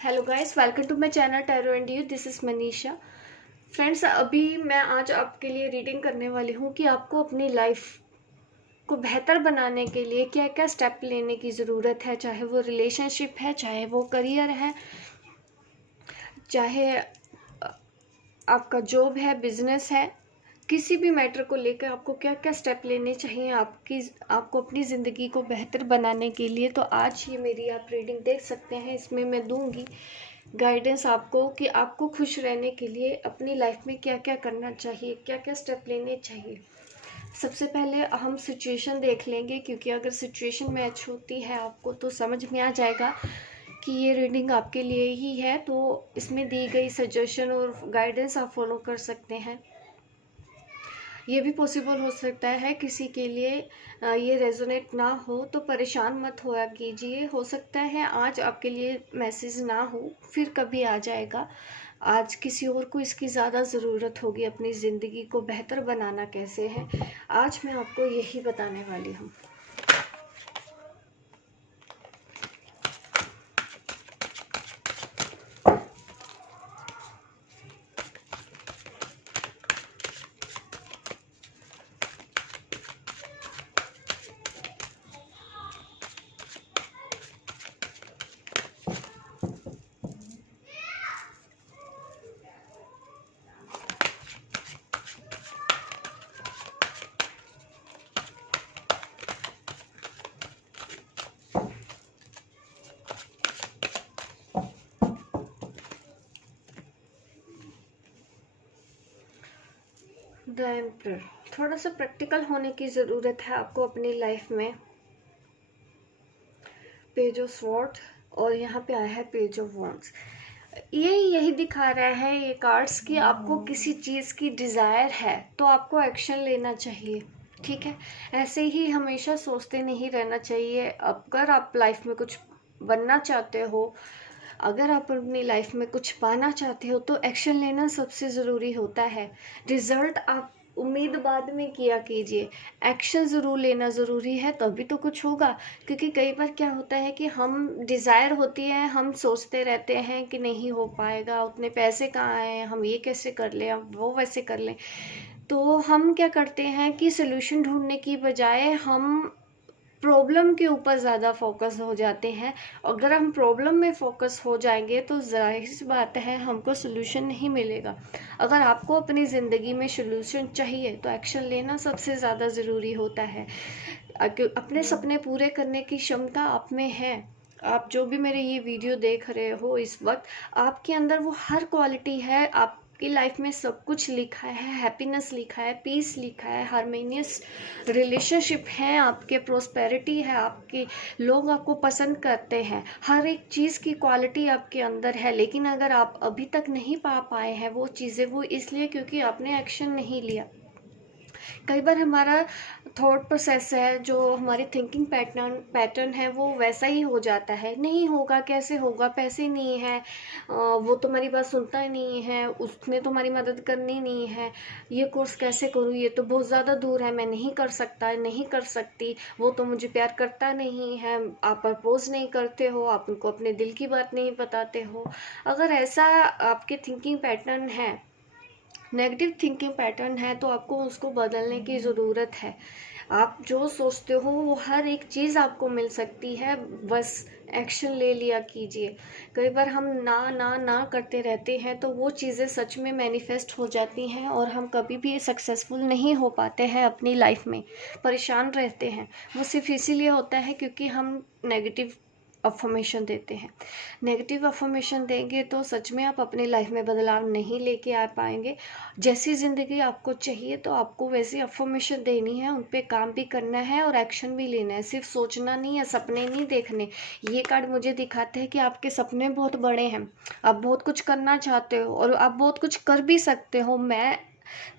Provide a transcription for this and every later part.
Hello guys, welcome to my channel tarot and you. This is Manisha. Friends, अभी मैं आज आपके लिए रीडिंग करने वाली हूँ कि आपको अपनी लाइफ को बेहतर बनाने के लिए क्या क्या स्टेप लेने की ज़रूरत है। चाहे वो रिलेशनशिप है, चाहे वो करियर है, चाहे आपका जॉब है, बिजनेस है, किसी भी मैटर को लेकर आपको क्या क्या स्टेप लेने चाहिए आपको अपनी ज़िंदगी को बेहतर बनाने के लिए। तो आज ये मेरी आप रीडिंग देख सकते हैं। इसमें मैं दूंगी गाइडेंस आपको कि आपको खुश रहने के लिए अपनी लाइफ में क्या क्या करना चाहिए, क्या क्या स्टेप लेने चाहिए। सबसे पहले हम सिचुएशन देख लेंगे, क्योंकि अगर सिचुएशन मैच होती है आपको तो समझ में आ जाएगा कि ये रीडिंग आपके लिए ही है। तो इसमें दी गई सजेशन और गाइडेंस आप फॉलो कर सकते हैं। ये भी पॉसिबल हो सकता है किसी के लिए ये रेजोनेट ना हो, तो परेशान मत होया कीजिए। हो सकता है आज आपके लिए मैसेज ना हो, फिर कभी आ जाएगा। आज किसी और को इसकी ज़्यादा ज़रूरत होगी। अपनी ज़िंदगी को बेहतर बनाना कैसे है, आज मैं आपको यही बताने वाली हूँ। The emperor. थोड़ा सा प्रैक्टिकल होने की ज़रूरत है आपको अपनी लाइफ में। पेज ऑफ स्वॉर्ड और यहाँ पे आया है पेज ऑफ वॉन्ड्स। ये यही दिखा रहा है ये कार्ड्स कि आपको किसी चीज़ की डिज़ायर है तो आपको एक्शन लेना चाहिए। ठीक है, ऐसे ही हमेशा सोचते नहीं रहना चाहिए। अगर आप लाइफ में कुछ बनना चाहते हो, अगर आप अपनी लाइफ में कुछ पाना चाहते हो तो एक्शन लेना सबसे ज़रूरी होता है। रिजल्ट आप उम्मीद बाद में किया कीजिए, एक्शन ज़रूर लेना ज़रूरी है, तभी तो कुछ होगा। क्योंकि कई बार क्या होता है कि हम डिज़ायर होती है, हम सोचते रहते हैं कि नहीं हो पाएगा, उतने पैसे कहाँ हैं, हम ये कैसे कर लें, हम वो वैसे कर लें। तो हम क्या करते हैं कि सोल्यूशन ढूंढने की बजाय हम प्रॉब्लम के ऊपर ज़्यादा फोकस हो जाते हैं। अगर हम प्रॉब्लम में फोकस हो जाएंगे तो जाहिर सी बात है हमको सोल्यूशन नहीं मिलेगा। अगर आपको अपनी ज़िंदगी में सोल्यूशन चाहिए तो एक्शन लेना सबसे ज़्यादा ज़रूरी होता है। अपने सपने पूरे करने की क्षमता आप में है। आप जो भी मेरे ये वीडियो देख रहे हो इस वक्त, आपके अंदर वो हर क्वालिटी है। आपकी लाइफ में सब कुछ लिखा है, हैप्पीनेस लिखा है, पीस लिखा है, हारमोनियस रिलेशनशिप है, आपके प्रोस्पेरिटी है, आपके लोग आपको पसंद करते हैं, हर एक चीज़ की क्वालिटी आपके अंदर है। लेकिन अगर आप अभी तक नहीं पा पाए हैं वो चीज़ें, वो इसलिए क्योंकि आपने एक्शन नहीं लिया। कई बार हमारा थॉट प्रोसेस है, जो हमारी थिंकिंग पैटर्न है, वो वैसा ही हो जाता है। नहीं होगा, कैसे होगा, पैसे नहीं है, वो तुम्हारी बात सुनता ही नहीं है, उसने तुम्हारी मदद करनी नहीं है, ये कोर्स कैसे करूँ, ये तो बहुत ज़्यादा दूर है, मैं नहीं कर सकता, नहीं कर सकती, वो तो मुझे प्यार करता नहीं है, आप प्रपोज नहीं करते हो, आप उनको अपने दिल की बात नहीं बताते हो। अगर ऐसा आपके थिंकिंग पैटर्न है, नेगेटिव थिंकिंग पैटर्न है, तो आपको उसको बदलने की ज़रूरत है। आप जो सोचते हो वो हर एक चीज़ आपको मिल सकती है, बस एक्शन ले लिया कीजिए। कई बार हम ना ना ना करते रहते हैं तो वो चीज़ें सच में मैनिफेस्ट हो जाती हैं और हम कभी भी सक्सेसफुल नहीं हो पाते हैं अपनी लाइफ में, परेशान रहते हैं। वो सिर्फ इसीलिए होता है क्योंकि हम नेगेटिव अफर्मेशन देते हैं। नेगेटिव अफर्मेशन देंगे तो सच में आप अपनी लाइफ में बदलाव नहीं लेके आ पाएंगे। जैसी ज़िंदगी आपको चाहिए तो आपको वैसी अफर्मेशन देनी है, उन पे काम भी करना है और एक्शन भी लेना है। सिर्फ सोचना नहीं है, सपने नहीं देखने। ये कार्ड मुझे दिखाते हैं कि आपके सपने बहुत बड़े हैं, आप बहुत कुछ करना चाहते हो और आप बहुत कुछ कर भी सकते हो। मैं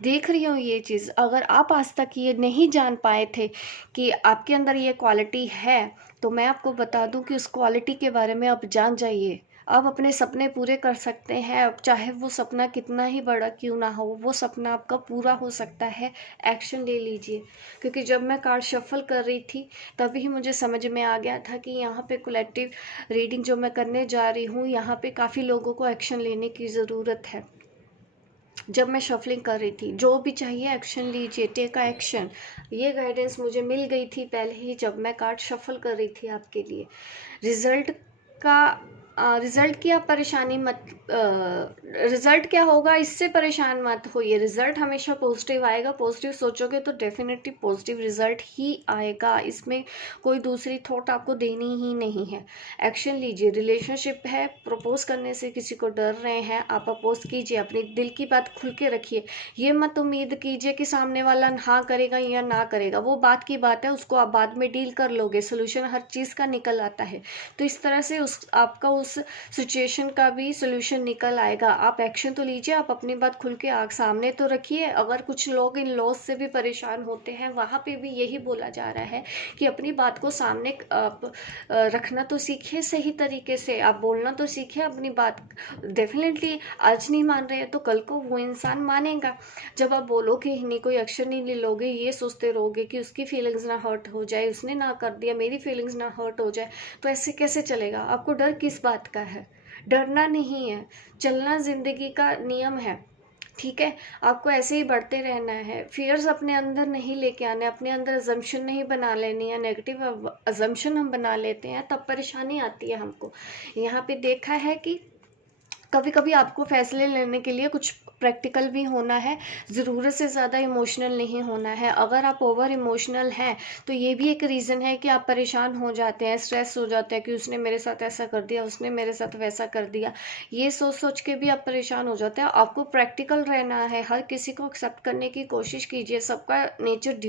देख रही हूँ ये चीज़। अगर आप आज तक ये नहीं जान पाए थे कि आपके अंदर ये क्वालिटी है, तो मैं आपको बता दूं कि उस क्वालिटी के बारे में आप जान जाइए। आप अपने सपने पूरे कर सकते हैं। अब चाहे वो सपना कितना ही बड़ा क्यों ना हो, वो सपना आपका पूरा हो सकता है। एक्शन ले लीजिए। क्योंकि जब मैं कार्ड शफल कर रही थी तभी मुझे समझ में आ गया था कि यहाँ पे कलेक्टिव रीडिंग जो मैं करने जा रही हूँ, यहाँ पे काफ़ी लोगों को एक्शन लेने की ज़रूरत है। जब मैं शफलिंग कर रही थी, जो भी चाहिए एक्शन लीजिए, टेक अ एक्शन। ये गाइडेंस मुझे मिल गई थी पहले ही जब मैं कार्ड शफल कर रही थी आपके लिए। रिजल्ट का रिजल्ट की आप परेशानी मत, रिजल्ट क्या होगा इससे परेशान मत होइए। रिजल्ट हमेशा पॉजिटिव आएगा। पॉजिटिव सोचोगे तो डेफिनेटली पॉजिटिव रिजल्ट ही आएगा। इसमें कोई दूसरी थॉट आपको देनी ही नहीं है। एक्शन लीजिए। रिलेशनशिप है, प्रपोज करने से किसी को डर रहे हैं, आप अपोज कीजिए। अपनी दिल की बात खुल के रखिए। ये मत उम्मीद कीजिए कि सामने वाला हाँ करेगा या ना करेगा, वो बात की बात है, उसको आप बाद में डील कर लोगे। सोल्यूशन हर चीज़ का निकल आता है। तो इस तरह से आपका उस सिचुएशन का भी सोल्यूशन निकल आएगा। आप एक्शन तो लीजिए, आप अपनी बात खुल के आग सामने तो रखिए। अगर कुछ लोग इन लॉस से भी परेशान होते हैं, वहाँ पे भी यही बोला जा रहा है कि अपनी बात को सामने आप रखना तो सीखिए सही तरीके से, आप बोलना तो सीखिए अपनी बात। डेफिनेटली आज नहीं मान रहे हैं तो कल को वो इंसान मानेगा। जब आप बोलोगे ही नहीं, कोई एक्शन नहीं लोगे, ये सोचते रहोगे कि उसकी फीलिंग्स ना हर्ट हो जाए, उसने ना कर दिया मेरी फीलिंग्स ना हर्ट हो जाए, तो ऐसे कैसे चलेगा। आपको डर किस बात का है? डरना नहीं है, चलना जिंदगी का नियम है। ठीक है, आपको ऐसे ही बढ़ते रहना है। फियर्स अपने अंदर नहीं लेके आने, अपने अंदर अजम्पशन नहीं बना लेनी है। नेगेटिव अजम्पशन हम बना लेते हैं तब परेशानी आती है हमको। यहाँ पे देखा है कि कभी कभी आपको फैसले लेने के लिए कुछ प्रैक्टिकल भी होना है, ज़रूरत से ज़्यादा इमोशनल नहीं होना है। अगर आप ओवर इमोशनल हैं तो ये भी एक रीज़न है कि आप परेशान हो जाते हैं, स्ट्रेस हो जाते हैं कि उसने मेरे साथ ऐसा कर दिया, उसने मेरे साथ वैसा कर दिया। ये सोच सोच के भी आप परेशान हो जाते हैं। आपको प्रैक्टिकल रहना है, हर किसी को एक्सेप्ट करने की कोशिश कीजिए। सबका नेचर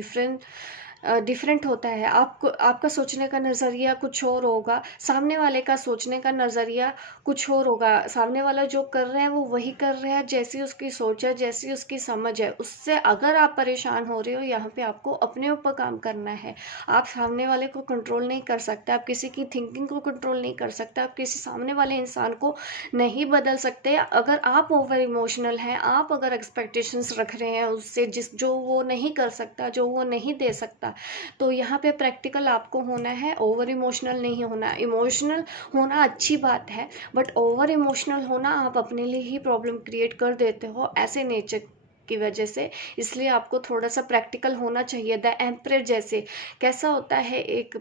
डिफरेंट होता है। आपको आपका सोचने का नज़रिया कुछ और होगा, सामने वाले का सोचने का नज़रिया कुछ और होगा। सामने वाला जो कर रहा है वो वही कर रहा है, जैसी उसकी सोच है, जैसी उसकी समझ है। उससे अगर आप परेशान हो रहे हो, यहाँ पे आपको अपने ऊपर काम करना है। आप सामने वाले को कंट्रोल नहीं कर सकते, आप किसी की थिंकिंग को कंट्रोल नहीं कर सकते, आप किसी सामने वाले इंसान को नहीं बदल सकते। अगर आप ओवर इमोशनल हैं, आप अगर एक्सपेक्टेशंस रख रहे हैं उससे जो वो नहीं कर सकता, जो वो नहीं दे सकता, तो यहाँ पे प्रैक्टिकल आपको होना है। ओवर इमोशनल नहीं होना। इमोशनल होना अच्छी बात है, बट ओवर इमोशनल होना आप अपने लिए ही प्रॉब्लम क्रिएट कर देते हो ऐसे नेचर की वजह से। इसलिए आपको थोड़ा सा प्रैक्टिकल होना चाहिए। द एम्परर जैसे कैसा होता है, एक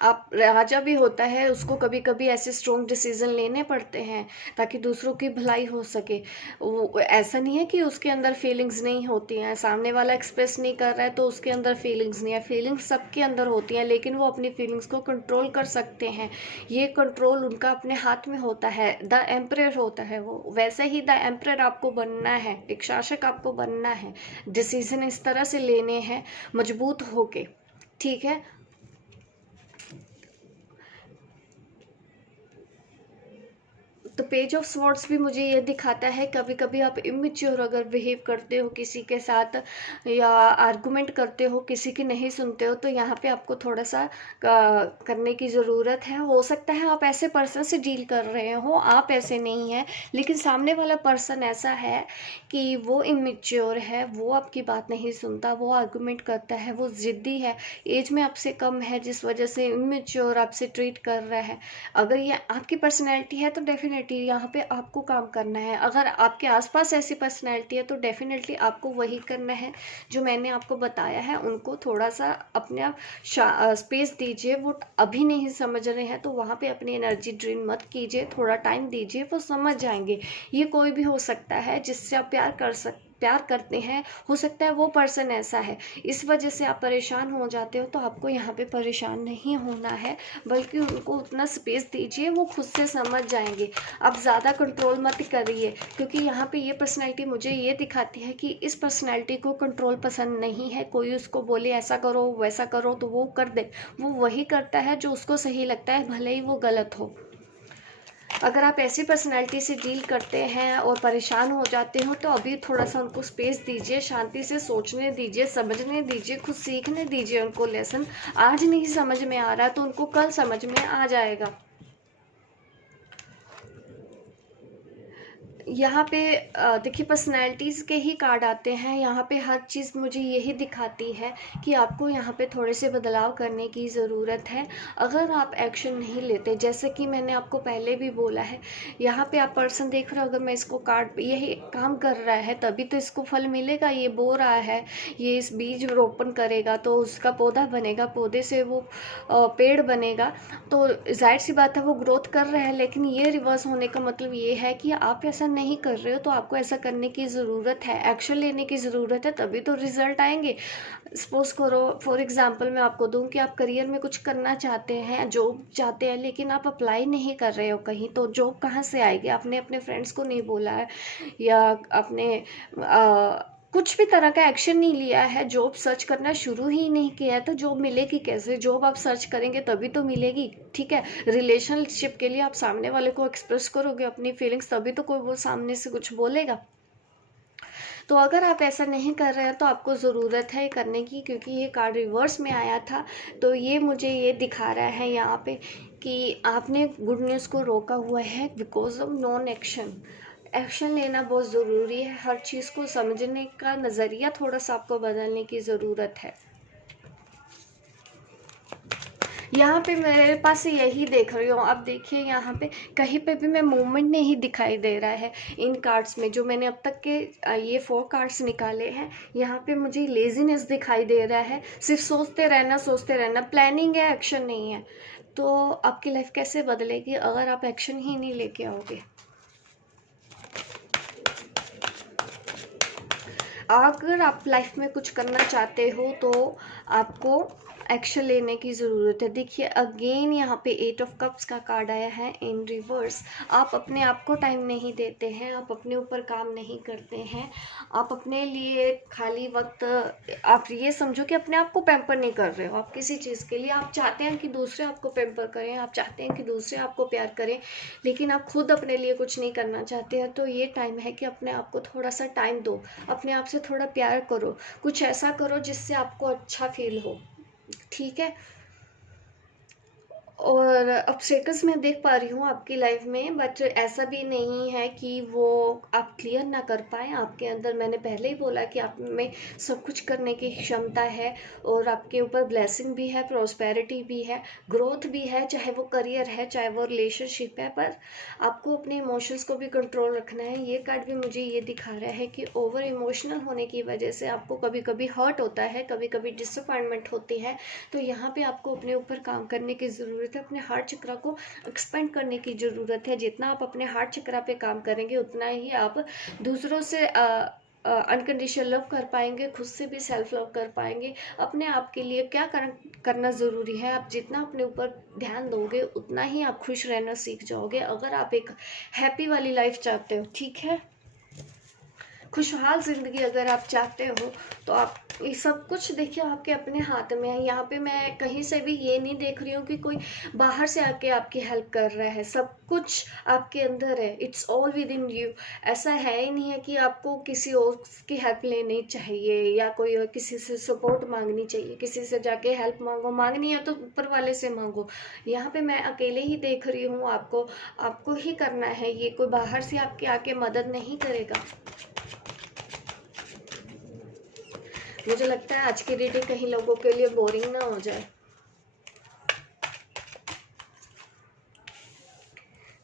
आप राजा भी होता है, उसको कभी कभी ऐसे स्ट्रॉन्ग डिसीजन लेने पड़ते हैं ताकि दूसरों की भलाई हो सके। वो ऐसा नहीं है कि उसके अंदर फीलिंग्स नहीं होती हैं, सामने वाला एक्सप्रेस नहीं कर रहा है तो उसके अंदर फीलिंग्स नहीं है। फीलिंग्स सबके अंदर होती हैं, लेकिन वो अपनी फीलिंग्स को कंट्रोल कर सकते हैं। ये कंट्रोल उनका अपने हाथ में होता है। द एम्परर होता है वो। वैसे ही द एम्परर आपको बनना है, एक शासक आपको बनना है। डिसीजन इस तरह से लेने हैं मजबूत होके, ठीक है। तो पेज ऑफ स्वॉर्ड्स भी मुझे ये दिखाता है कभी कभी आप इमेच्योर अगर बिहेव करते हो किसी के साथ, या आर्गुमेंट करते हो, किसी की नहीं सुनते हो, तो यहाँ पे आपको थोड़ा सा करने की ज़रूरत है। हो सकता है आप ऐसे पर्सन से डील कर रहे हो, आप ऐसे नहीं हैं, लेकिन सामने वाला पर्सन ऐसा है कि वो इमेच्योर है, वो आपकी बात नहीं सुनता, वो आर्गुमेंट करता है, वो ज़िद्दी है, एज में आपसे कम है, जिस वजह से इमेच्योर आपसे ट्रीट कर रहा है। अगर ये आपकी पर्सनैलिटी है तो डेफिनेटली यहाँ पे आपको काम करना है। अगर आपके आसपास ऐसी पर्सनैलिटी है तो डेफिनेटली आपको वही करना है जो मैंने आपको बताया है। उनको थोड़ा सा अपने स्पेस दीजिए। वो अभी नहीं समझ रहे हैं तो वहाँ पे अपनी एनर्जी ड्रेन मत कीजिए, थोड़ा टाइम दीजिए, वो समझ जाएंगे। ये कोई भी हो सकता है जिससे आप प्यार करते हैं, हो सकता है वो पर्सन ऐसा है, इस वजह से आप परेशान हो जाते हो। तो आपको यहाँ पे परेशान नहीं होना है, बल्कि उनको उतना स्पेस दीजिए, वो खुद से समझ जाएंगे। आप ज़्यादा कंट्रोल मत करिए, क्योंकि यहाँ पे ये पर्सनैलिटी मुझे ये दिखाती है कि इस पर्सनैलिटी को कंट्रोल पसंद नहीं है। कोई उसको बोले ऐसा करो वैसा करो तो वो कर दे, वो वही करता है जो उसको सही लगता है, भले ही वो गलत हो। अगर आप ऐसी पर्सनैलिटी से डील करते हैं और परेशान हो जाते हो तो अभी थोड़ा सा उनको स्पेस दीजिए, शांति से सोचने दीजिए, समझने दीजिए, खुद सीखने दीजिए उनको लेसन। आज नहीं समझ में आ रहा तो उनको कल समझ में आ जाएगा। यहाँ पे देखिए पर्सनैलिटीज़ के ही कार्ड आते हैं। यहाँ पे हर चीज़ मुझे यही दिखाती है कि आपको यहाँ पे थोड़े से बदलाव करने की ज़रूरत है। अगर आप एक्शन नहीं लेते, जैसे कि मैंने आपको पहले भी बोला है, यहाँ पे आप पर्सन देख रहे हो, अगर मैं इसको कार्ड यही काम कर रहा है तभी तो इसको फल मिलेगा। ये बो रहा है, ये इस बीज रोपण करेगा तो उसका पौधा बनेगा, पौधे से वो पेड़ बनेगा, तो जाहिर सी बात है वो ग्रोथ कर रहा है। लेकिन ये रिवर्स होने का मतलब ये है कि आप ऐसा नहीं कर रहे हो, तो आपको ऐसा करने की ज़रूरत है, एक्शन लेने की ज़रूरत है, तभी तो रिजल्ट आएंगे। सपोज करो, फॉर एग्जांपल मैं आपको दूं कि आप करियर में कुछ करना चाहते हैं, जॉब चाहते हैं, लेकिन आप अप्लाई नहीं कर रहे हो कहीं, तो जॉब कहाँ से आएगी? आपने अपने फ्रेंड्स को नहीं बोला है, या अपने कुछ भी तरह का एक्शन नहीं लिया है, जॉब सर्च करना शुरू ही नहीं किया है, तो जॉब मिलेगी कैसे? जॉब आप सर्च करेंगे तभी तो मिलेगी। ठीक है, रिलेशनशिप के लिए आप सामने वाले को एक्सप्रेस करोगे अपनी फीलिंग्स, तभी तो कोई वो सामने से कुछ बोलेगा। तो अगर आप ऐसा नहीं कर रहे हैं तो आपको ज़रूरत है करने की, क्योंकि ये कार्ड रिवर्स में आया था, तो ये मुझे ये दिखा रहा है यहाँ पे कि आपने गुड न्यूज़ को रोका हुआ है because of non action. Action लेना बहुत ज़रूरी है, हर चीज़ को समझने का नज़रिया थोड़ा सा आपको बदलने की ज़रूरत है। यहाँ पे मेरे पास यही देख रही हूँ। अब देखिए यहाँ पे कहीं पे भी मैं मूवमेंट नहीं दिखाई दे रहा है इन कार्ड्स में, जो मैंने अब तक के ये 4 कार्ड्स निकाले हैं। यहाँ पे मुझे लेजीनेस दिखाई दे रहा है, सिर्फ सोचते रहना, प्लानिंग है, एक्शन नहीं है। तो आपकी लाइफ कैसे बदलेगी अगर आप एक्शन ही नहीं लेके आओगे? अगर आप लाइफ में कुछ करना चाहते हो तो आपको एक्शन लेने की ज़रूरत है। देखिए अगेन यहाँ पे 8 ऑफ कप्स का कार्ड आया है इन रिवर्स। आप अपने आप को टाइम नहीं देते हैं, आप अपने ऊपर काम नहीं करते हैं, आप अपने लिए खाली वक्त, आप ये समझो कि अपने आप को पैम्पर नहीं कर रहे हो आप किसी चीज़ के लिए। आप चाहते हैं कि दूसरे आपको पैम्पर करें, आप चाहते हैं कि दूसरे आपको प्यार करें, लेकिन आप खुद अपने लिए कुछ नहीं करना चाहते हैं। तो ये टाइम है कि अपने आप को थोड़ा सा टाइम दो, अपने आप से थोड़ा प्यार करो, कुछ ऐसा करो जिससे आपको अच्छा फील हो। ठीक है, और ऑब्स्टेकल्स मैं देख पा रही हूँ आपकी लाइफ में, बट ऐसा भी नहीं है कि वो आप क्लियर ना कर पाए। आपके अंदर, मैंने पहले ही बोला कि आप में सब कुछ करने की क्षमता है, और आपके ऊपर ब्लेसिंग भी है, प्रॉस्पेरिटी भी है, ग्रोथ भी है, चाहे वो करियर है, चाहे वो रिलेशनशिप है। पर आपको अपने इमोशंस को भी कंट्रोल रखना है। ये कार्ड भी मुझे ये दिखा रहा है कि ओवर इमोशनल होने की वजह से आपको कभी कभी हर्ट होता है, कभी कभी डिसअपॉइंटमेंट होती है। तो यहाँ पे आपको अपने ऊपर काम करने की ज़रूरत है, अपने हार्ट चक्रा को एक्सपेंड करने की ज़रूरत है। जितना आप अपने हार्ट चक्रा पे काम करेंगे उतना ही आप दूसरों से अनकंडीशनल लव कर पाएंगे, खुद से भी सेल्फ लव कर पाएंगे। अपने आप के लिए क्या करना ज़रूरी है, आप जितना अपने ऊपर ध्यान दोगे उतना ही आप खुश रहना सीख जाओगे। अगर आप एक हैप्पी वाली लाइफ चाहते हो, ठीक है, खुशहाल ज़िंदगी अगर आप चाहते हो, तो आप ये सब कुछ देखिए आपके अपने हाथ में है। यहाँ पे मैं कहीं से भी ये नहीं देख रही हूँ कि कोई बाहर से आके आपकी हेल्प कर रहा है, सब कुछ आपके अंदर है, it's all with in you. ऐसा है ही नहीं है कि आपको किसी और की हेल्प लेनी चाहिए, या कोई और किसी से सपोर्ट मांगनी चाहिए, किसी से जाके हेल्प मांगो, मांगनी है तो ऊपर वाले से मांगो। यहाँ पे मैं अकेले ही देख रही हूँ, आपको ही करना है, ये कोई बाहर से आपके आके मदद नहीं करेगा। मुझे लगता है आज की रीडिंग कहीं लोगों के लिए बोरिंग ना हो जाए।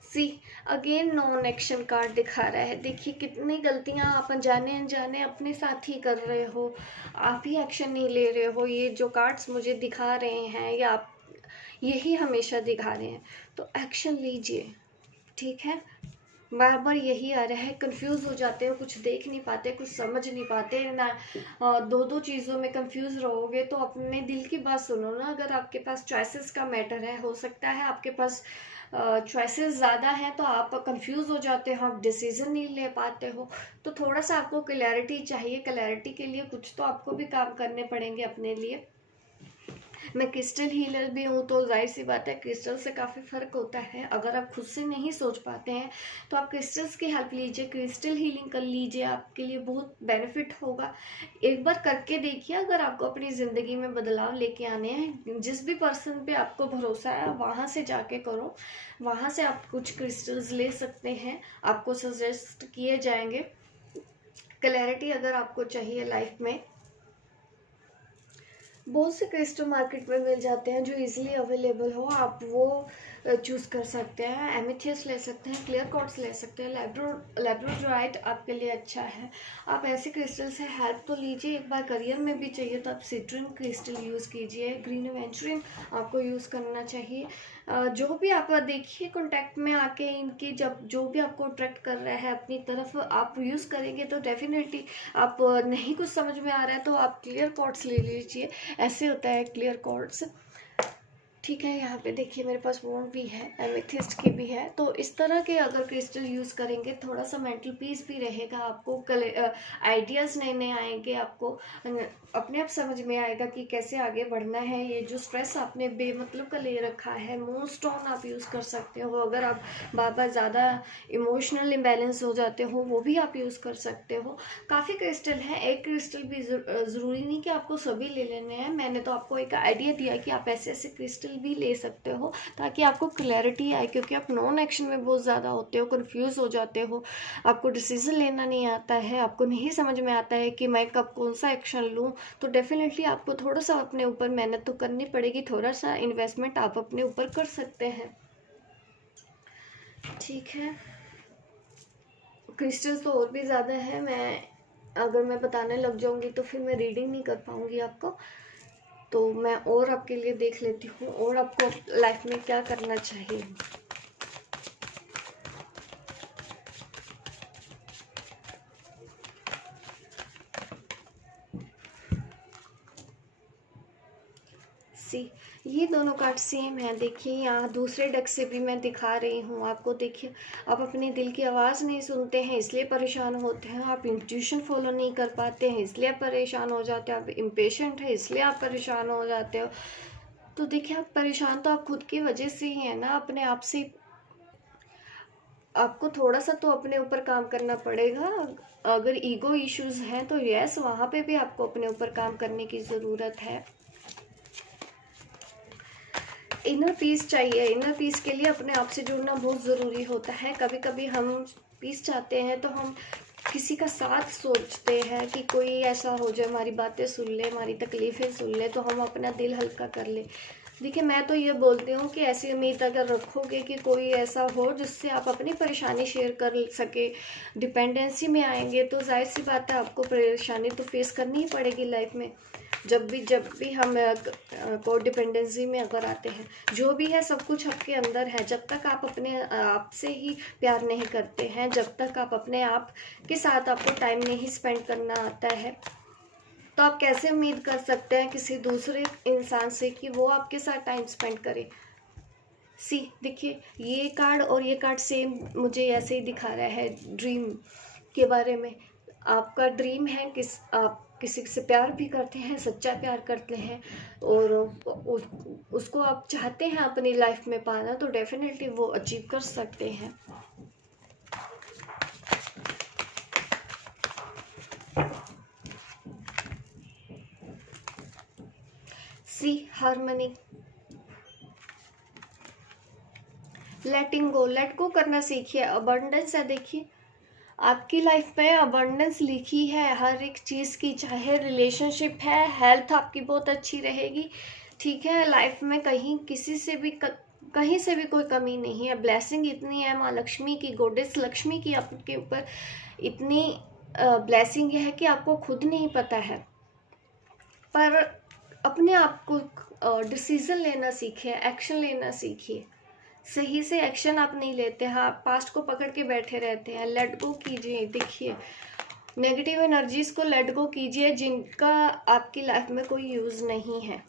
See again non action card दिखा रहा है। देखिए कितनी गलतियां आप अनजाने अनजाने अपने साथ ही कर रहे हो, आप ही एक्शन नहीं ले रहे हो। ये जो कार्ड्स मुझे दिखा रहे हैं, या आप यही हमेशा दिखा रहे हैं, तो एक्शन लीजिए। ठीक है, बार बार यही आ रहा है, कंफ्यूज हो जाते हो, कुछ देख नहीं पाते, कुछ समझ नहीं पाते ना। दो दो चीज़ों में कंफ्यूज रहोगे तो अपने दिल की बात सुनो ना। अगर आपके पास चॉइसेस का मैटर है, हो सकता है आपके पास चॉइसेस ज़्यादा हैं तो आप कंफ्यूज हो जाते हो, आप डिसीजन नहीं ले पाते हो। तो थोड़ा सा आपको क्लैरिटी चाहिए, क्लैरिटी के लिए कुछ तो आपको भी काम करने पड़ेंगे अपने लिए। मैं क्रिस्टल हीलर भी हूँ, तो जाहिर सी बात है क्रिस्टल से काफ़ी फ़र्क होता है। अगर आप खुद से नहीं सोच पाते हैं तो आप क्रिस्टल्स की हेल्प लीजिए, क्रिस्टल हीलिंग कर लीजिए, आपके लिए बहुत बेनिफिट होगा। एक बार करके देखिए, अगर आपको अपनी ज़िंदगी में बदलाव लेके आने हैं, जिस भी पर्सन पे आपको भरोसा है वहाँ से जाके करो, वहाँ से आप कुछ क्रिस्टल्स ले सकते हैं, आपको सजेस्ट किए जाएंगे। क्लैरिटी अगर आपको चाहिए लाइफ में, बहुत से क्रिस्टल मार्केट में मिल जाते हैं जो इजीली अवेलेबल हो, आप वो चूज़ कर सकते हैं। एमेथियस ले सकते हैं, क्लियर क्वार्ट्ज ले सकते हैं, लैब्रोडोराइट आपके लिए अच्छा है। आप ऐसे क्रिस्टल से हेल्प तो लीजिए एक बार। करियर में भी चाहिए तो आप सिट्रिन क्रिस्टल यूज़ कीजिए, ग्रीन एवेंचुरिन आपको यूज़ करना चाहिए। जो भी आप देखिए कॉन्टैक्ट में आके इनकी, जब जो भी आपको अट्रैक्ट कर रहा है अपनी तरफ आप यूज़ करेंगे तो डेफिनेटली आप, नहीं कुछ समझ में आ रहा है तो आप क्लियर क्वार्ट्ज ले लीजिए, ऐसे होता है क्लियर क्वार्ट्ज। ठीक है, यहाँ पे देखिए मेरे पास वॉन्ड भी है, एमेथिस्ट की भी है। तो इस तरह के अगर क्रिस्टल यूज़ करेंगे थोड़ा सा मेंटल पीस भी रहेगा, आपको आइडियाज़ नए नए आएंगे, आपको अपने आप समझ में आएगा कि कैसे आगे बढ़ना है। ये जो स्ट्रेस आपने बेमतलब का ले रखा है, मून स्टोन आप यूज़ कर सकते हो। अगर आप बार बार ज़्यादा इमोशनल इम्बैलेंस हो जाते हो वो भी आप यूज़ कर सकते हो। काफ़ी क्रिस्टल हैं, एक क्रिस्टल भी ज़रूरी नहीं कि आपको सभी ले लेने हैं। मैंने तो आपको एक आइडिया दिया कि आप ऐसे ऐसे क्रिस्टल भी ले सकते हो ताकि आपको क्लैरिटी आए, क्योंकि आप नॉन एक्शन में बहुत ज़्यादा होते हो, कंफ्यूज हो जाते हो, आपको डिसीजन लेना नहीं आता है, आपको नहीं समझ में आता है कि मैं कब कौन सा एक्शन लूँ। तो डेफिनेटली आपको थोड़ा सा अपने ऊपर मेहनत तो करनी पड़ेगी, थोड़ा सा इन्वेस्टमेंट आप अपने ऊपर कर सकते हैं। ठीक है, क्रिस्टल्स तो और भी ज़्यादा है, अगर मैं बताने लग जाऊंगी तो फिर मैं रीडिंग नहीं कर पाऊंगी आपको। तो मैं और आपके लिए देख लेती हूँ और आपको लाइफ में क्या करना चाहिए। सी, ये दोनों कार्ड सेम है। देखिए यहाँ दूसरे डेक से भी मैं दिखा रही हूँ आपको। देखिए, आप अपने दिल की आवाज़ नहीं सुनते हैं इसलिए परेशान होते हैं, आप इंट्यूशन फॉलो नहीं कर पाते हैं इसलिए आप परेशान हो जाते हैं, आप इम्पेशेंट है इसलिए आप परेशान हो जाते हो। तो देखिए, आप परेशान तो आप खुद की वजह से ही है ना, अपने आप से। आपको थोड़ा सा तो अपने ऊपर काम करना पड़ेगा। अगर ईगो इश्यूज हैं तो यस, वहाँ पे भी आपको अपने ऊपर काम करने की ज़रूरत है। इनर पीस चाहिए, इनर पीस के लिए अपने आप से जुड़ना बहुत ज़रूरी होता है। कभी कभी हम पीस चाहते हैं तो हम किसी का साथ सोचते हैं कि कोई ऐसा हो जाए हमारी बातें सुन ले, हमारी तकलीफ़ें सुन ले, तो हम अपना दिल हल्का कर ले। देखिए, मैं तो ये बोलती हूँ कि ऐसी उम्मीद अगर रखोगे कि कोई ऐसा हो जिससे आप अपनी परेशानी शेयर कर सके, डिपेंडेंसी में आएंगे तो जाहिर सी बात है आपको परेशानी तो फेस करनी ही पड़ेगी लाइफ में। जब भी हम को डिपेंडेंसी में अगर आते हैं, जो भी है सब कुछ आपके अंदर है। जब तक आप अपने आप से ही प्यार नहीं करते हैं, जब तक आप अपने आप के साथ आपको टाइम नहीं स्पेंड करना आता है, तो आप कैसे उम्मीद कर सकते हैं किसी दूसरे इंसान से कि वो आपके साथ टाइम स्पेंड करे। सी, देखिए ये कार्ड और ये कार्ड सेम मुझे ऐसे ही दिखा रहा है ड्रीम के बारे में। आपका ड्रीम है आप किसी से प्यार भी करते हैं, सच्चा प्यार करते हैं, और उसको आप चाहते हैं अपनी लाइफ में पाना, तो डेफिनेटली वो अचीव कर सकते हैं। सी, हार्मनी, लेटिंग गो, लेट गो करना सीखिए। अबंडेंस है, देखिए आपकी लाइफ में अबंडेंस लिखी है हर एक चीज़ की, चाहे रिलेशनशिप है, हेल्थ आपकी बहुत अच्छी रहेगी। ठीक है, लाइफ में कहीं किसी से भी कहीं से भी कोई कमी नहीं है। ब्लेसिंग इतनी है माँ लक्ष्मी की, गॉडेस लक्ष्मी की आपके ऊपर इतनी ब्लेसिंग है कि आपको खुद नहीं पता है। पर अपने आप को डिसीज़न लेना सीखिए, एक्शन लेना सीखिए। सही से एक्शन आप नहीं लेते हैं, आप पास्ट को पकड़ के बैठे रहते हैं। लेट गो कीजिए। देखिए, नेगेटिव एनर्जीज को लेट गो कीजिए जिनका आपकी लाइफ में कोई यूज़ नहीं है।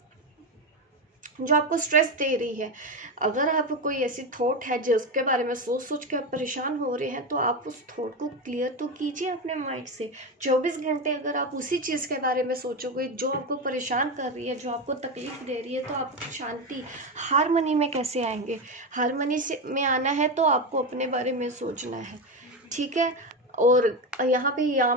जो आपको स्ट्रेस दे रही है। अगर आप कोई ऐसी थॉट है जिसके बारे में सोच सोच के आप परेशान हो रहे हैं, तो आप उस थॉट को क्लियर तो कीजिए अपने माइंड से। 24 घंटे अगर आप उसी चीज़ के बारे में सोचोगे जो आपको परेशान कर रही है, जो आपको तकलीफ दे रही है, तो आप शांति, हारमनी में कैसे आएंगे? हारमनी से में आना है तो आपको अपने बारे में सोचना है, ठीक है। और यहाँ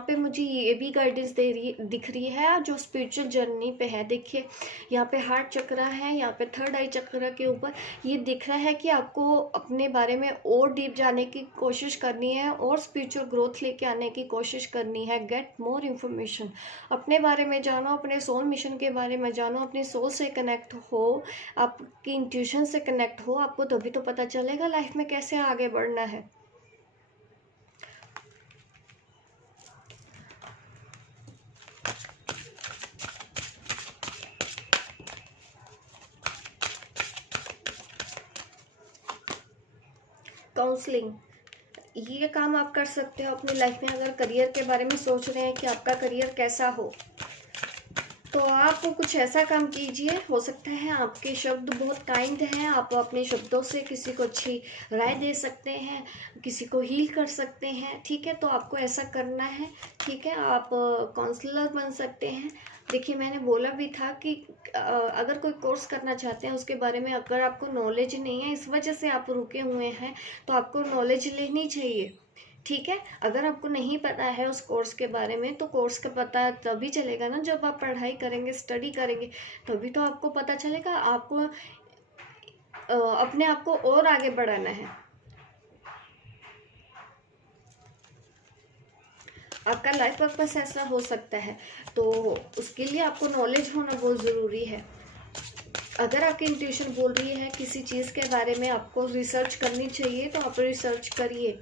पे मुझे ये भी गाइडेंस दिख रही है जो स्पिरिचुअल जर्नी पे है। देखिए, यहाँ पे हार्ट चक्र है, यहाँ पे थर्ड आई चक्र के ऊपर ये दिख रहा है कि आपको अपने बारे में और डीप जाने की कोशिश करनी है और स्पिरिचुअल ग्रोथ लेके आने की कोशिश करनी है। गेट मोर इन्फॉर्मेशन, अपने बारे में जानो, अपने सोल मिशन के बारे में जानो, अपनी सोल से कनेक्ट हो, आपकी इंट्यूशन से कनेक्ट हो। आपको तभी तो पता चलेगा लाइफ में कैसे आगे बढ़ना है। काउंसलिंग, ये काम आप कर सकते हो अपनी लाइफ में। अगर करियर के बारे में सोच रहे हैं कि आपका करियर कैसा हो, तो आप कुछ ऐसा काम कीजिए। हो सकता है आपके शब्द बहुत काइंड हैं, आप अपने शब्दों से किसी को अच्छी राय दे सकते हैं, किसी को हील कर सकते हैं, ठीक है। तो आपको ऐसा करना है, ठीक है। आप काउंसलर बन सकते हैं। देखिए, मैंने बोला भी था कि अगर कोई कोर्स करना चाहते हैं उसके बारे में अगर आपको नॉलेज नहीं है, इस वजह से आप रुके हुए हैं, तो आपको नॉलेज लेनी चाहिए, ठीक है। अगर आपको नहीं पता है उस कोर्स के बारे में, तो कोर्स का पता तभी चलेगा ना जब आप पढ़ाई करेंगे, स्टडी करेंगे, तभी तो आपको पता चलेगा। आपको अपने आप को और आगे बढ़ाना है। आपका लाइफ पर्पस ऐसा हो सकता है, तो उसके लिए आपको नॉलेज होना बहुत ज़रूरी है। अगर आपकी इंट्यूशन बोल रही है किसी चीज़ के बारे में आपको रिसर्च करनी चाहिए, तो आप रिसर्च करिए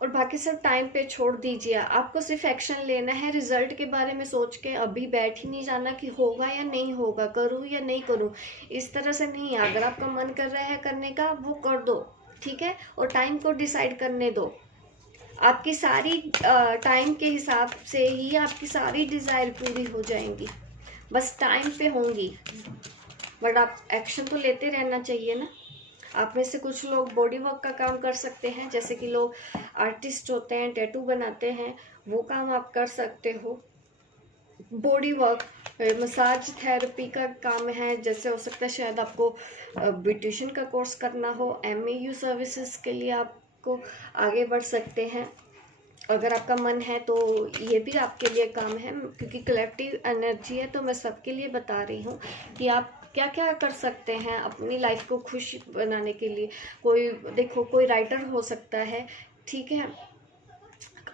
और बाकी सब टाइम पे छोड़ दीजिए। आपको सिर्फ एक्शन लेना है। रिजल्ट के बारे में सोच के अभी बैठ ही नहीं जाना कि होगा या नहीं होगा, करूँ या नहीं करूँ, इस तरह से नहीं। अगर आपका मन कर रहा है करने का, वो कर दो, ठीक है। और टाइम को डिसाइड करने दो। आपकी सारी टाइम के हिसाब से ही आपकी सारी डिज़ायर पूरी हो जाएंगी, बस टाइम पे होंगी। बट आप एक्शन तो लेते रहना चाहिए ना। आप में से कुछ लोग बॉडी वर्क का काम कर सकते हैं, जैसे कि लोग आर्टिस्ट होते हैं, टैटू बनाते हैं, वो काम आप कर सकते हो। बॉडी वर्क, मसाज थेरेपी का काम है, जैसे हो सकता है शायद आपको ब्यूटिशियन का कोर्स करना हो। MAU सर्विसेज के लिए आपको आगे बढ़ सकते हैं अगर आपका मन है, तो ये भी आपके लिए काम है। क्योंकि कलेक्टिव एनर्जी है, तो मैं सबके लिए बता रही हूँ कि आप क्या क्या कर सकते हैं अपनी लाइफ को खुश बनाने के लिए। कोई देखो, कोई राइटर हो सकता है, ठीक है।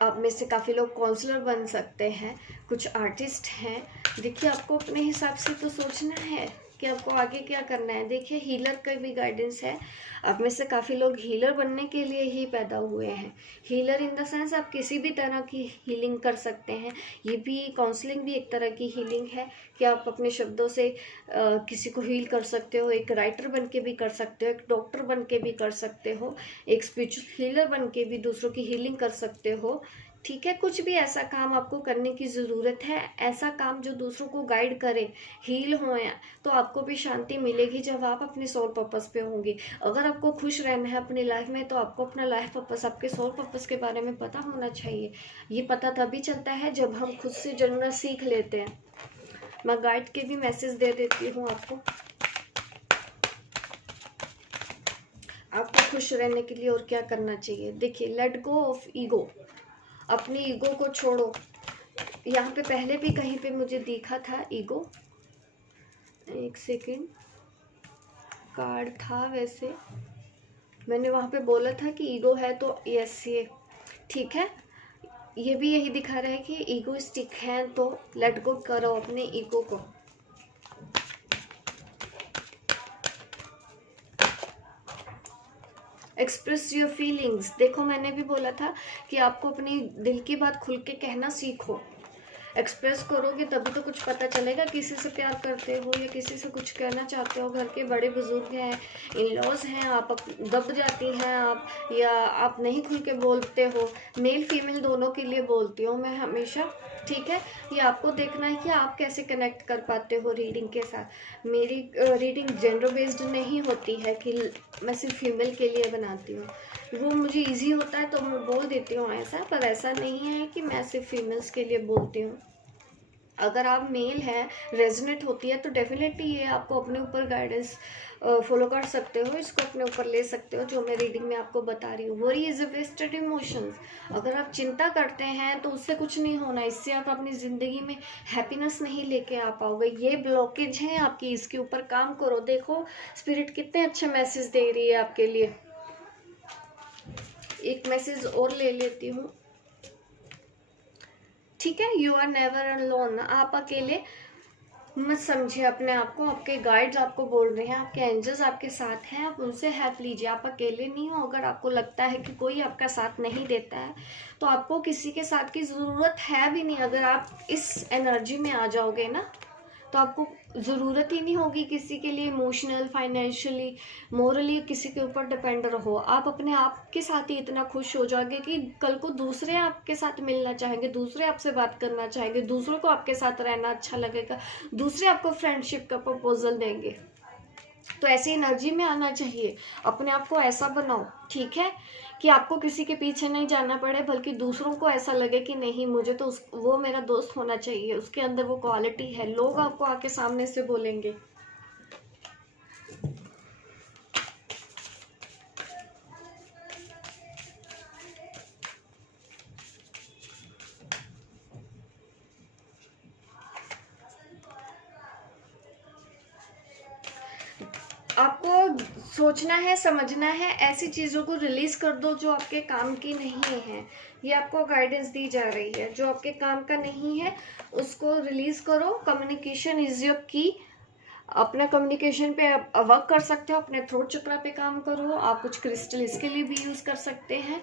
आप में से काफ़ी लोग काउंसलर बन सकते हैं, कुछ आर्टिस्ट हैं। देखिए, आपको अपने हिसाब से तो सोचना है कि आपको आगे क्या करना है। देखिए, हीलर का भी गाइडेंस है। आप में से काफ़ी लोग हीलर बनने के लिए ही पैदा हुए हैं। हीलर इन द सेंस आप किसी भी तरह की हीलिंग कर सकते हैं। ये भी काउंसलिंग भी एक तरह की हीलिंग है कि आप अपने शब्दों से किसी को हील कर सकते हो। एक राइटर बन के भी कर सकते हो, एक डॉक्टर बन के भी कर सकते हो, एक स्पिरिचुअल हीलर बन के भी दूसरों की हीलिंग कर सकते हो, ठीक है। कुछ भी ऐसा काम आपको करने की ज़रूरत है, ऐसा काम जो दूसरों को गाइड करे, हील हो, तो आपको भी शांति मिलेगी जब आप अपने सोल पर्पस पे होंगे। अगर आपको खुश रहना है अपनी लाइफ में, तो आपको अपना लाइफ पर्पस, आपके सोल पर्पस के बारे में पता होना चाहिए। ये पता तभी चलता है जब हम खुद से जानना सीख लेते हैं। मैं गाइड के भी मैसेज दे देती हूँ आपको खुश रहने के लिए और क्या करना चाहिए। देखिए, लेट गो ऑफ ईगो, अपनी ईगो को छोड़ो। यहाँ पे पहले भी कहीं पे मुझे दिखा था ईगो, एक सेकेंड, कार्ड था वैसे, मैंने वहाँ पे बोला था कि ईगो है, तो यस, ये ठीक है। ये भी यही दिखा रहा है कि ईगो स्टिक है, तो लेट गो करो अपने ईगो को। Express your feelings. देखो, मैंने भी बोला था कि आपको अपनी दिल की बात खुल के कहना सीखो। एक्सप्रेस करोगे तभी तो कुछ पता चलेगा। किसी से प्यार करते हो या किसी से कुछ कहना चाहते हो, घर के बड़े बुजुर्ग हैं, इन लॉज हैं, आप दब जाती हैं आप, या आप नहीं खुल के बोलते हो। मेल फीमेल दोनों के लिए बोलती हूँ मैं हमेशा। ठीक है, ये आपको देखना है कि आप कैसे कनेक्ट कर पाते हो रीडिंग के साथ। मेरी रीडिंग जेंडर बेस्ड नहीं होती है कि मैं सिर्फ फीमेल के लिए बनाती हूँ, वो मुझे इजी होता है तो मैं बोल देती हूँ ऐसा, पर ऐसा नहीं है कि मैं सिर्फ फीमेल्स के लिए बोलती हूँ। अगर आप मेल हैं, रेजोनेट होती है, तो डेफिनेटली ये आपको अपने ऊपर गाइडेंस फॉलो कर सकते हो, इसको अपने ऊपर ले सकते हो, जो मैं रीडिंग में आपको बता रही हूँ। Worry is a wasted emotions. अगर आप चिंता करते हैं तो उससे कुछ नहीं होना, इससे आप अपनी ज़िंदगी में हैप्पीनेस नहीं लेके आ पाओगे। ये ब्लॉकेज है आपकी, इसके ऊपर काम करो। देखो स्पिरिट कितने अच्छे मैसेज दे रही है आपके लिए। एक मैसेज और ले लेती हूँ, ठीक है। You are never alone. आप अकेले मत समझिए अपने आप को, आपके गाइड्स आपको बोल रहे हैं, आपके एंजल्स आपके साथ हैं, आप उनसे हेल्प लीजिए। आप अकेले नहीं हो। अगर आपको लगता है कि कोई आपका साथ नहीं देता है तो आपको किसी के साथ की ज़रूरत है भी नहीं। अगर आप इस एनर्जी में आ जाओगे ना तो आपको ज़रूरत ही नहीं होगी किसी के लिए इमोशनल, फाइनेंशियली, मोरली किसी के ऊपर डिपेंड रहो। आप अपने आप के साथ ही इतना खुश हो जाओगे कि कल को दूसरे आपके साथ मिलना चाहेंगे, दूसरे आपसे बात करना चाहेंगे, दूसरों को आपके साथ रहना अच्छा लगेगा, दूसरे आपको फ्रेंडशिप का प्रपोजल देंगे। तो ऐसी एनर्जी में आना चाहिए, अपने आप को ऐसा बनाओ, ठीक है, कि आपको किसी के पीछे नहीं जाना पड़े, बल्कि दूसरों को ऐसा लगे कि नहीं मुझे तो वो मेरा दोस्त होना चाहिए, उसके अंदर वो क्वालिटी है। लोग आपको आके सामने से बोलेंगे। आपको सोचना है, समझना है, ऐसी चीज़ों को रिलीज कर दो जो आपके काम की नहीं है। ये आपको गाइडेंस दी जा रही है, जो आपके काम का नहीं है उसको रिलीज करो। कम्युनिकेशन इज योर की। अपना कम्युनिकेशन पे वर्क कर सकते हो, अपने थ्रोट चक्रा पे काम करो। आप कुछ क्रिस्टल इसके लिए भी यूज़ कर सकते हैं।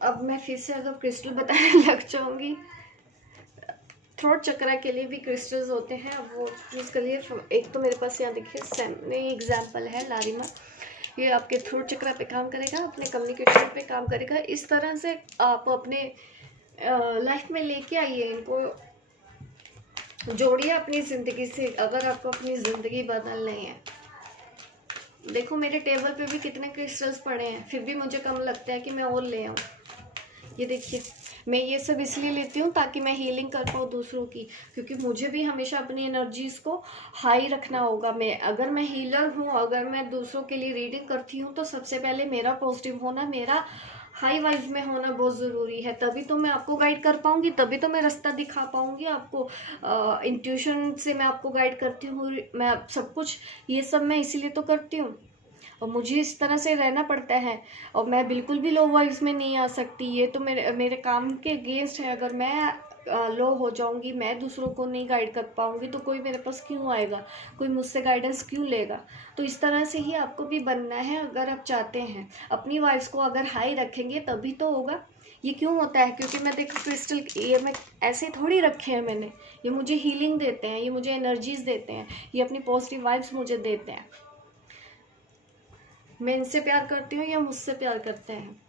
अब मैं फिर से अगर क्रिस्टल बताने लग जाऊंगी। थ्रोट चक्रा के लिए भी क्रिस्टल्स होते हैं, अब वो यूज़ कर लिए। एक तो मेरे पास यहाँ देखिए सामने एग्जाम्पल है लारिमा। ये आपके थ्रोट चक्रा पे काम करेगा, अपने कम्युनिकेशन पे काम करेगा। इस तरह से आप अपने लाइफ में लेके आइए, इनको जोड़िए अपनी ज़िंदगी से, अगर आपको अपनी ज़िंदगी बदलनी है। देखो मेरे टेबल पे भी कितने क्रिस्टल्स पड़े हैं, फिर भी मुझे कम लगता है कि मैं और ले आऊँ। ये देखिए, मैं ये सब इसलिए लेती हूँ ताकि मैं हीलिंग कर पाऊँ दूसरों की, क्योंकि मुझे भी हमेशा अपनी एनर्जीज को हाई रखना होगा। अगर मैं हीलर हूँ, अगर मैं दूसरों के लिए रीडिंग करती हूँ, तो सबसे पहले मेरा पॉजिटिव होना, मेरा हाई वाइब में होना बहुत ज़रूरी है। तभी तो मैं आपको गाइड कर पाऊँगी, तभी तो मैं रास्ता दिखा पाऊँगी आपको। इंट्यूशन से मैं आपको गाइड करती हूँ, मैं सब कुछ ये सब मैं इसीलिए तो करती हूँ। और मुझे इस तरह से रहना पड़ता है, और मैं बिल्कुल भी लो वाइब्स में नहीं आ सकती। ये तो मेरे काम के अगेंस्ट है। अगर मैं लो हो जाऊंगी, मैं दूसरों को नहीं गाइड कर पाऊंगी, तो कोई मेरे पास क्यों आएगा, कोई मुझसे गाइडेंस क्यों लेगा। तो इस तरह से ही आपको भी बनना है। अगर आप चाहते हैं अपनी वाइब्स को अगर हाई रखेंगे तभी तो होगा। ये क्यों होता है, क्योंकि मैं देखो क्रिस्टल ये मैं ऐसे थोड़ी रखे हैं मैंने, ये मुझे हीलिंग देते हैं, ये मुझे एनर्जीज देते हैं, ये अपनी पॉजिटिव वाइब्स मुझे देते हैं। मैं इनसे प्यार करती हूँ या मुझसे प्यार करते हैं।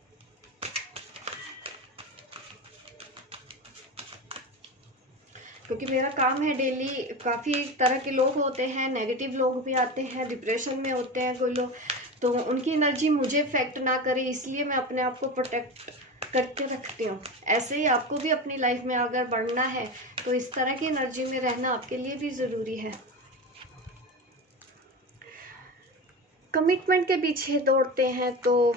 क्योंकि मेरा काम है डेली, काफ़ी तरह के लोग होते हैं, नेगेटिव लोग भी आते हैं, डिप्रेशन में होते हैं कोई लोग, तो उनकी एनर्जी मुझे इफेक्ट ना करे, इसलिए मैं अपने आप को प्रोटेक्ट करके रखती हूँ। ऐसे ही आपको भी अपनी लाइफ में अगर बढ़ना है तो इस तरह की एनर्जी में रहना आपके लिए भी ज़रूरी है। कमिटमेंट के पीछे दौड़ते हैं तो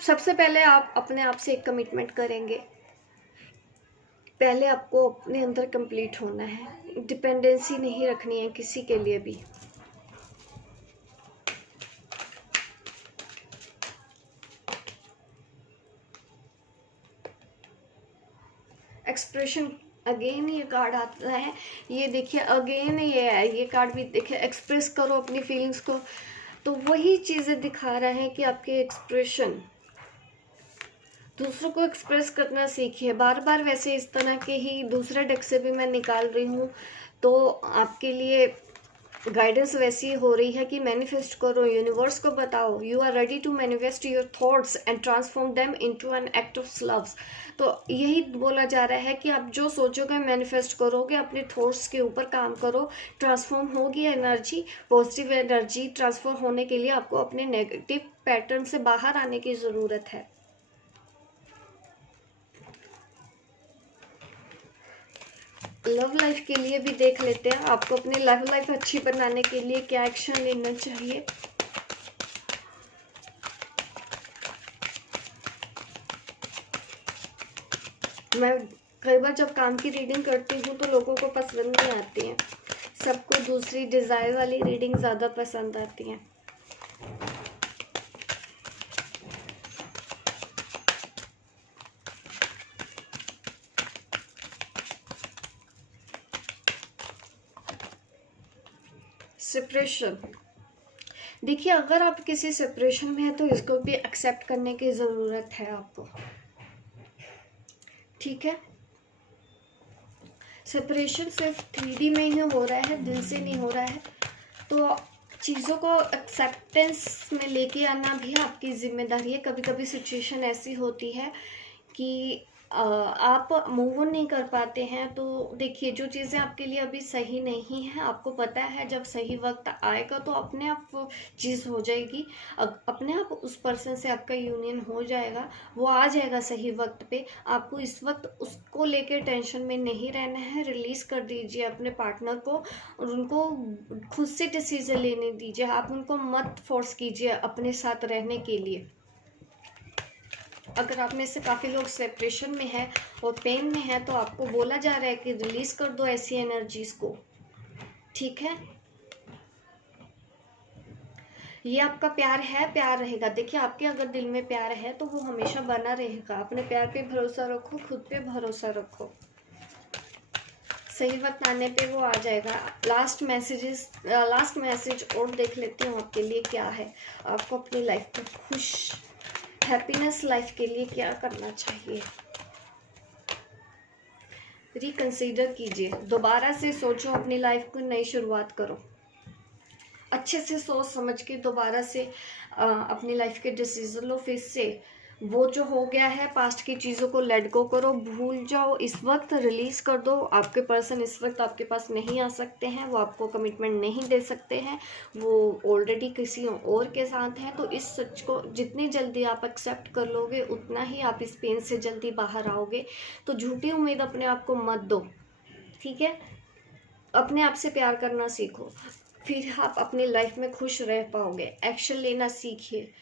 सबसे पहले आप अपने आप से एक कमिटमेंट करेंगे। पहले आपको अपने अंदर कंप्लीट होना है, डिपेंडेंसी नहीं रखनी है किसी के लिए भी। एक्सप्रेशन, अगेन ये कार्ड आता है, ये देखिए अगेन ये है, ये कार्ड भी देखिए, एक्सप्रेस करो अपनी फीलिंग्स को। तो वही चीज़ें दिखा रहे हैं कि आपके एक्सप्रेशन, दूसरों को एक्सप्रेस करना सीखिए बार बार। वैसे इस तरह के ही दूसरे डेक से भी मैं निकाल रही हूँ, तो आपके लिए गाइडेंस वैसी हो रही है कि मैनिफेस्ट करो, यूनिवर्स को बताओ you are ready to manifest your thoughts and transform them into an act of love. तो यही बोला जा रहा है कि आप जो सोचोगे मैनिफेस्ट करोगे, अपने थॉट्स के ऊपर काम करो, ट्रांसफॉर्म होगी एनर्जी, पॉजिटिव एनर्जी। ट्रांसफॉर्म होने के लिए आपको अपने नेगेटिव पैटर्न से बाहर आने की ज़रूरत है। लव लाइफ के लिए भी देख लेते हैं, आपको अपनी लव लाइफ अच्छी बनाने के लिए क्या एक्शन लेना चाहिए। मैं कई बार जब काम की रीडिंग करती हूँ तो लोगों को पसंद नहीं आती हैं, सबको दूसरी डिज़ायर वाली रीडिंग ज़्यादा पसंद आती हैं। सेपरेशन, देखिए अगर आप किसी सेपरेशन में है तो इसको भी एक्सेप्ट करने की ज़रूरत है आपको, ठीक है। सेपरेशन सिर्फ 3D में ही हो रहा है, दिल से नहीं हो रहा है, तो चीज़ों को एक्सेप्टेंस में लेके आना भी आपकी जिम्मेदारी है। कभी कभी सिचुएशन ऐसी होती है कि आप मूव ऑन नहीं कर पाते हैं, तो देखिए जो चीज़ें आपके लिए अभी सही नहीं है, आपको पता है जब सही वक्त आएगा तो अपने आप वो चीज़ हो जाएगी, अपने आप उस पर्सन से आपका यूनियन हो जाएगा, वो आ जाएगा सही वक्त पे। आपको इस वक्त उसको लेके टेंशन में नहीं रहना है, रिलीज़ कर दीजिए अपने पार्टनर को और उनको खुद से डिसीजन लेने दीजिए। आप उनको मत फोर्स कीजिए अपने साथ रहने के लिए। अगर आप में से काफ़ी लोग सेपरेशन में है और पेन में है तो आपको बोला जा रहा है कि रिलीज कर दो ऐसी एनर्जीज को, ठीक है। ये आपका प्यार है, प्यार रहेगा। देखिए आपके अगर दिल में प्यार है तो वो हमेशा बना रहेगा। अपने प्यार पे भरोसा रखो, खुद पे भरोसा रखो, सही वक्त आने पे वो आ जाएगा। लास्ट मैसेज और देख लेती हूँ आपके लिए क्या है। आपको अपनी लाइफ में खुश हैप्पीनेस लाइफ के लिए क्या करना चाहिए। रिकंसीडर कीजिए, दोबारा से सोचो, अपनी लाइफ को नई शुरुआत करो, अच्छे से सोच समझ के दोबारा से अपनी लाइफ के डिसीजन लो। फिर से वो जो हो गया है पास्ट की चीज़ों को लेट गो करो, भूल जाओ, इस वक्त रिलीज कर दो। आपके पर्सन इस वक्त आपके पास नहीं आ सकते हैं, वो आपको कमिटमेंट नहीं दे सकते हैं, वो ऑलरेडी किसी और के साथ हैं। तो इस सच को जितनी जल्दी आप एक्सेप्ट कर लोगे उतना ही आप इस पेन से जल्दी बाहर आओगे। तो झूठी उम्मीद अपने आप को मत दो, ठीक है। अपने आप से प्यार करना सीखो, फिर आप अपनी लाइफ में खुश रह पाओगे। एक्शन लेना सीखिए।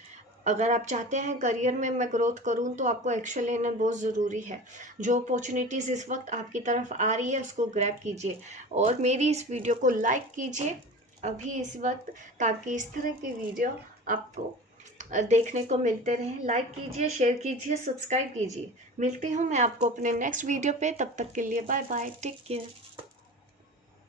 अगर आप चाहते हैं करियर में मैं ग्रोथ करूं तो आपको एक्शन लेना बहुत ज़रूरी है। जो अपॉर्चुनिटीज़ इस वक्त आपकी तरफ आ रही है उसको ग्रैब कीजिए और मेरी इस वीडियो को लाइक कीजिए अभी इस वक्त, ताकि इस तरह के वीडियो आपको देखने को मिलते रहें। लाइक कीजिए, शेयर कीजिए, सब्सक्राइब कीजिए। मिलती हूँ मैं आपको अपने नेक्स्ट वीडियो पे, तब तक के लिए बाय बाय, टेक केयर।